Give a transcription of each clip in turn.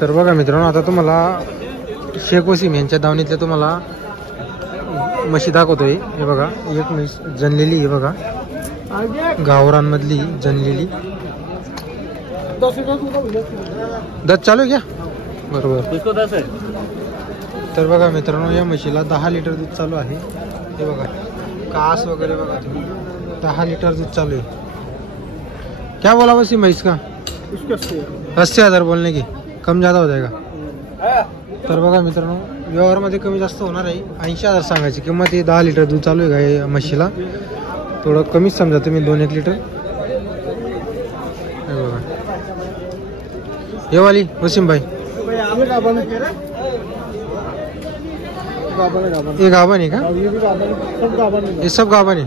तर बघा मित्रांनो, आता तुम्हाला शेख वसीम यांच्या दावणीतल्या तुम्हाला म्हशी दाखवतोय. हे बघा, एक म्हैस जनलेली आहे बघा, गावरांमधली जनलेली. दत चालू घ्या बरोबर. तर बघा मित्रांनो, या म्हशीला 10 लिटर दूध चालू आहे. हे बघा कास वगैरे बघा, 10 लिटर दूध चालू आहे. क्या बोला वसीम म्हैस का? 80,000 बोलने की कम ज़्यादा हो जाएगा. तर बघा मित्रांनो, व्यवहारमध्ये कमी जास्त होणार आहे. 80,000 सांगायची किंमत आहे. 10 लिटर दूध चालू आहे का या म्हशीला, थोडं कमीच समजा तुम्ही, 2-1 लिटर. हे बघा हे वाली वसीम भाई, ये गाभन है का? ये सब गाभन है.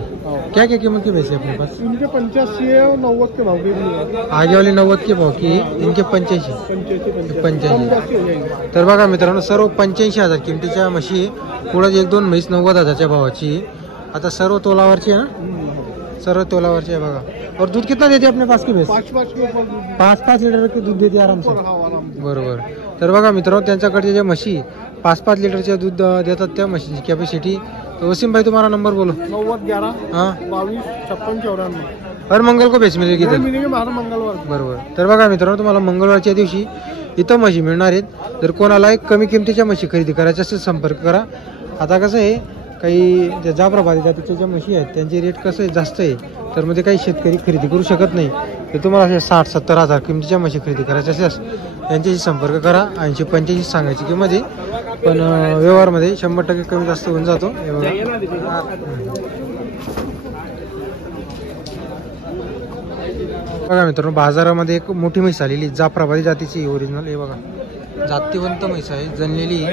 क्या क्या कीमत की भैंस है अपने पास? इनके 85 है और 90 के भाव के भी है. आगे वाली 90 के भाव की, इनके 85. तर बघा मित्रांनो, सर्व 85,000 किमतीच्या म्हशी. पुढे 1-2 म्हैस 90,000च्या भावाची. आता सर्व तोलावरची आहे ना, सर्व तोलावरची आहे बघा. और दूध कितना देते अपने पास की भैंस? 5-5 लिटर के दूध देते आराम से. बरोबर. तर बघा मित्रांनो, त्यांच्याकडचे जे म्हशी 5-5 लिटरचे दूध देतात त्या म्हशीची कॅपॅसिटी. तो वसीम भाई तुम्हारा नंबर बोलो. 9011 हाँ 22 56 94. हर मंगल को भैंस मिळेल इथं. मंगळवार. बरोबर. तर बघा मित्रांनो, तुम्हाला मंगळवारच्या दिवशी इथं म्हशी मिळणार आहेत. जर कोणाला एक कमी किमतीच्या म्हशी खरेदी करायच्या असेल संपर्क करा. आता कसं आहे, काही ज्या जाफराबादी जातीच्या ज्या म्हशी आहेत त्यांचे रेट कसं आहे, जास्त आहे. तर मध्ये काही शेतकरी खरेदी करू शकत नाही. तर तुम्हाला असे 60-70 हजार किमतीच्या म्हशी खरेदी करायच्या असल्यास त्यांच्याशी संपर्क करा. 80-85 सांगायची किंमत आहे, पण व्यवहारमध्ये 100% कमी जास्त होऊन जातो. हे बघा बघा मित्रांनो, बाजारामध्ये एक मोठी म्हैस आलेली जाफराबादी जातीची ओरिजिनल. हे बघा, जातीवंत म्हैस आहे, जनलेली.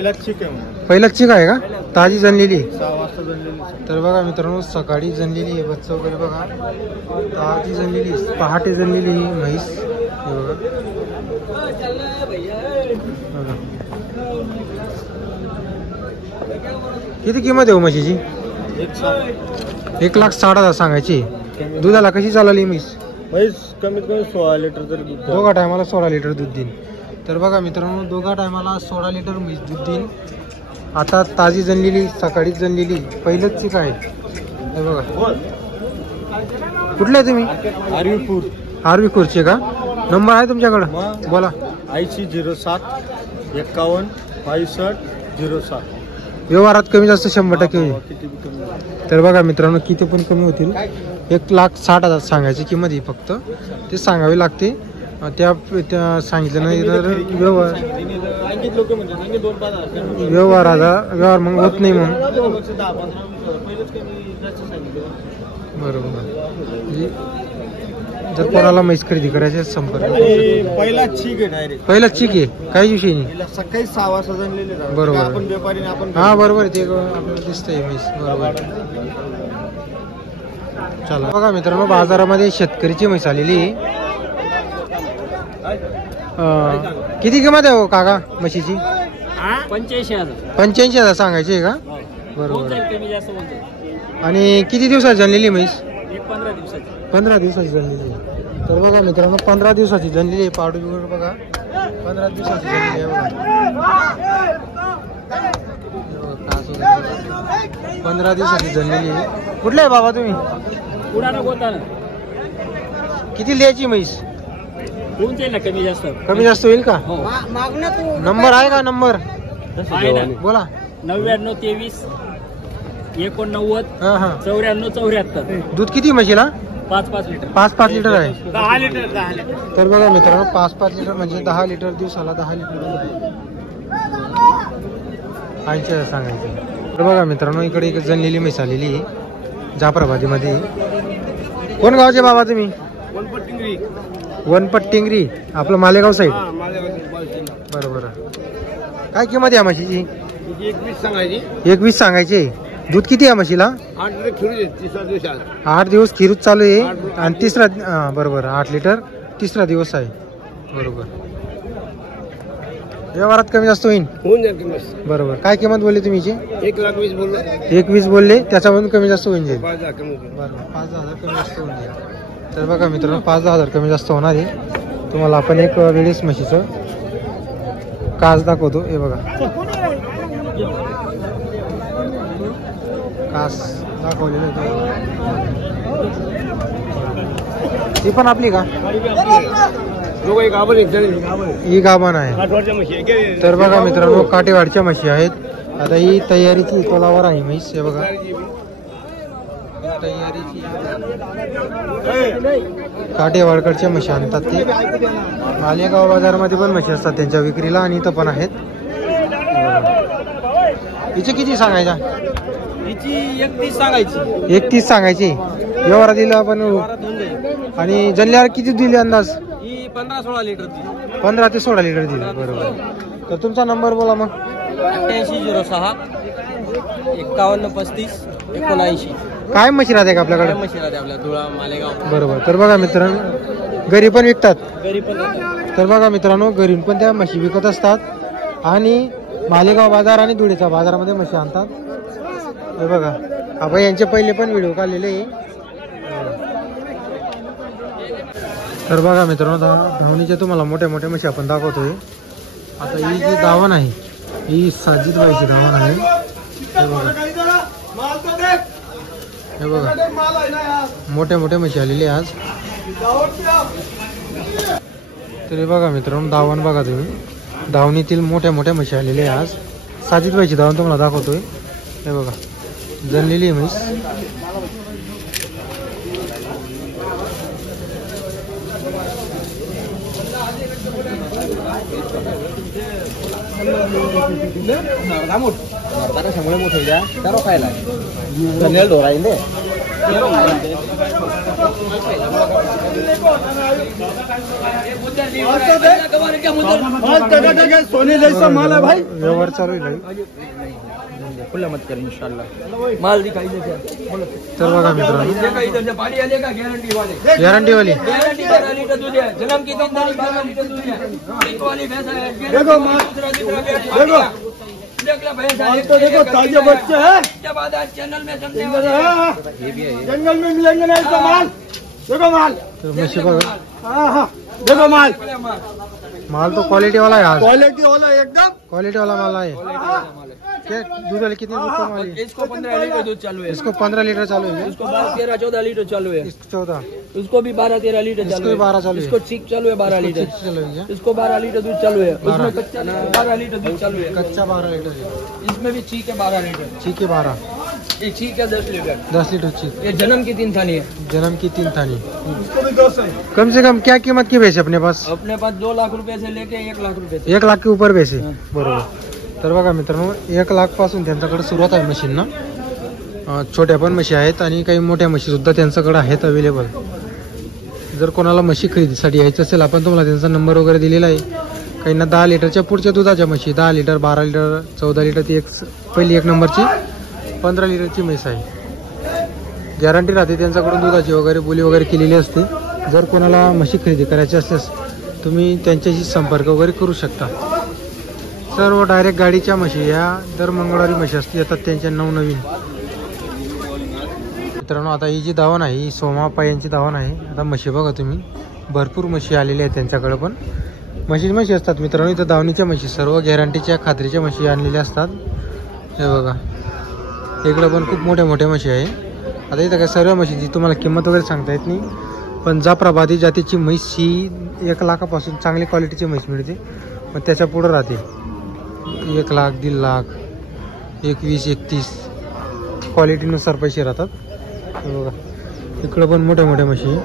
पहिलाच चिक आहे का? ताजी जनलेली. 6 वाजता जनलेली. तर बघा मित्रांनो, सकाळी जनलेली आहे, बच्चा वगैरे बघा, ताजी जनलेली, पहाटे जनलेली ही म्हैस. हे बघा किती किंमत आहे हो म्हशीची? 1,60,000 सांगायची. दुधाला कशी चालली म्हैस? म्हैस कमीत कमी 16 लिटर तरी दूध. दोघा टायमाला 16 लिटर दूध देईन. तर बघा मित्रांनो, दोघा टायमाला 16 लिटर म्हैस दूध देईन. आता ताजी जनलेली, सकाळीच जनलेली, पहिलंच चिक आहे. हे बघा. कुठले आहे तुम्ही? आरवीपूरचे का? नंबर आहे तुमच्याकडं? बोला. 80 07 51 65 07. व्यवहारात कमी जास्त 100% होईल. तर बघा मित्रांनो, किती पण कमी होतील. 1,60,000 सांगायची किंमत आहे फक्त, ते सांगावी लागते. त्या सांगितलं नाही तर व्यवहार मग होत नाही. मग बरोबर. जर कोणाला म्हैस खरेदी करायची संपर्क. पहिलाच चिक आहे, काही विषय नाही. सकाळी 6 वाजता जनलेले. बरोबर. हा बरोबर, ते आपल्याला दिसतंय म्हैस. बरोबर. चला बघा मित्रांनो, बाजारामध्ये शेतकरीची म्हैस आलेली. किती किंमत आहे हो काका म्हशीची? 85,000 सांगायची आहे का? बरोबर. आणि किती दिवसाची जनलेली म्हैस? 15 दिवसाची जनलेली. तर बघा मित्रांनो, 15 दिवसाची जनलेली आहे. पावडर बिवडर बघा, 15 दिवसाची जनलेली आहे बघा. 15 दिवसाची जनलेली आहे. कुठले आहे बाबा तुम्ही? किती लिहायची म्हैस? कमी जास्त होईल का? नंबर आहे का? नंबर बोला. 99 23 89 हा हा 94 74. दूध किती म्हशीला? 5-5 लिटर. 5-5 लिटर आहे. 10 लिटर. तर बघा मित्रांनो, 5-5 लिटर म्हणजे 10 लिटर दिवसाला 10 लिटर दूध आहे. 80,000 सांगायचे. तर बघा मित्रांनो, इकडे एक जनलेली म्हैस आलेली आहे जाफराबादीमध्ये. कोण गावचे बाबा तुम्ही? वनपट्टिंगरी, आपलं मालेगाव साईड. बरोबर. काय किंमत आहे म्हशीची? 21 सांगायची. दूध किती आहे म्हशीला? 8 दिवस खिरूच चालू आहे. आणि तिसरा, बरोबर, 8 लिटर तिसरा दिवस आहे. बरोबर. व्यवहारात कमी जास्त होईल. बरोबर. काय किंमत बोलली तुम्ही? 1,20,000 बोलले, त्याच्यामधून कमी जास्त होऊन जाईल. बरोबर. 5,000 कमी जास्त होऊन जाईल. तर बघा मित्रांनो, 5,000 कमी जास्त होणार आहे. तुम्हाला आपण एक वेळेस म्हशीचं कास दाखवतो. हे बघा कास दाखवलेलं ती पण आपली का? ही गाभण आहे. तर बघा मित्रांनो काटेवाडच्या म्हशी आहेत. आता ही तयारीची तोलावर आहे म्हैस. हे बघा तयारीची काटेवाडकडच्या म्हशी आणतात ते. मालेगाव बाजारमध्ये पण म्हशी असतात त्यांच्या विक्रीला आणि इथं पण आहेत. हिचे किती सांगायचा? हिची 31 सांगायची. 31 सांगायची. व्यवहारात दिलं आपण. आणि जल्ल्यावर किती दिली अंदाज? ही 15-16 लिटर दी. 15 ते 16 लिटर दिली. बरोबर. तर तुमचा नंबर बोला मग. 8806 5135 79. काय म्हशी राहते का आपल्याकडे? म्हशी राहते आपल्या धुळा मालेगाव. बरोबर. तर बघा मित्रांनो घरी पण विकतात. घरी पण तर बघा मित्रांनो घरी पण त्या म्हशी विकत असतात आणि मालेगाव बाजार आणि धुळेचा बाजारामध्ये म्हशी आणतात. हे बघा आपण यांचे पहिले पण व्हिडिओ काढलेले आहे. तर बघा मित्रांनो धावणीच्या तुम्हाला मोठ्या मोठ्या म्हशी आपण दाखवतोय. आता ही जी धावण आहे ही साजिद व्हायची धावण आहे. हे बघा मोठ्या मोठ्या म्हशी आलेली आज. तरी बघा मित्रांनो धावण बघा तुम्ही. धावणीतील मोठ्या मोठ्या म्हशी आलेल्या आहे आज. साजिद व्हायची धावण तुम्हाला दाखवतोय. हे बघा जनलेली म्हैस. व्यवहार चालू आहे. खुला मत कर इंशाल्लाह. माल दिखाई देते. तर बघा मित्रांनो गॅरंटी वाली जन्म की 12 लीटर दूध है. एक वाली भैंस है. देखो देखो ताजे बच्चे हैं. जब आधा चैनल में जंगल में मिलेंगे ना इसका माल. देखो माल. तर म्हशी बघा. हाँ देखो माल. माल तो क्वालिटी वाला है आज. क्वालिटी वाला एकदम क्वालिटी वाला माल है. क्या दूध वाले कितने दूध का माल है? इसको 15 लीटर दूध चालू है. इसको 15 लीटर चालू है. इसको 12-13-14 लीटर चालू है. इसको 14. उसको भी 12-13 लीटर चालू इसको है. भी 12 चालू है. इसको चीक चालू है 12 लीटर. चालू है. इसको 12 लीटर दूध चालू है. 12. उसमें कच्चा 12 लीटर दूध चालू है. कच्चा 12 लीटर है. इसमें भी चीक है 12 लीटर. चीक है 12. ये चीक है 10 लीटर. 10 लीटर चीक. ये जन्म की 3 थानी है. जन्म की 3 थानी. इसको भी 10 है. कम से कम क्या कीमत की भैंस है अपने पास? अपने पास 2 लाख रुपए से लेके 1 लाख रुपए से. 1 लाख के ऊपर भैंस है. बरोबर. तर बघा मित्रांनो 1 लाख पासून त्यांच्याकडे सुरुवात आहे म्हशींना. छोट्या पण म्हशी आहेत आणि काही मोठ्या म्हशी सुद्धा त्यांच्याकडे आहेत अवेलेबल. जर कोणाला म्हशी खरेदीसाठी यायचं असेल आपण तुम्हाला त्यांचा नंबर वगैरे दिलेला आहे. काहींना 10 लिटरच्या पुढच्या दुधाच्या म्हशी 10 लिटर 12 लिटर 14 लिटर ती पहिली 1 नंबरची 15 लिटरची म्हैस आहे. गॅरंटी राहते त्यांच्याकडून दुधाची वगैरे बोली वगैरे केलेली असते. जर कोणाला म्हशी खरेदी करायची असल्यास तुम्ही त्यांच्याशी संपर्क वगैरे करू शकता. सर्व डायरेक्ट गाडीच्या म्हशी या दर मंगळवारी म्हशी असते येतात त्यांच्या नवनवीन. मित्रांनो आता ही जी धावण आहे ही सोमापा यांची धावण आहे. आता म्हशी बघा तुम्ही भरपूर म्हशी आलेल्या आहेत त्यांच्याकडे पण. म्हशी असतात मित्रांनो इथं धावणीच्या म्हशी सर्व गॅरंटीच्या खात्रीच्या म्हशी आणलेल्या असतात. हे बघा इकडं पण खूप मोठ्या मोठ्या म्हशी आहे. आता इथं काय सर्व म्हशीची तुम्हाला किंमत वगैरे सांगता येत नाही. पण जाफराबादी जातीची म्हैस ही 1 लाखापासून चांगली क्वालिटीची म्हैस मिळते. मग त्याच्या पुढं राहते 1 लाख 1.5 लाख 21-31 क्वालिटीनुसार पैसे राहतात. बघा इकडं पण मोठ्या मोठ्या म्हशी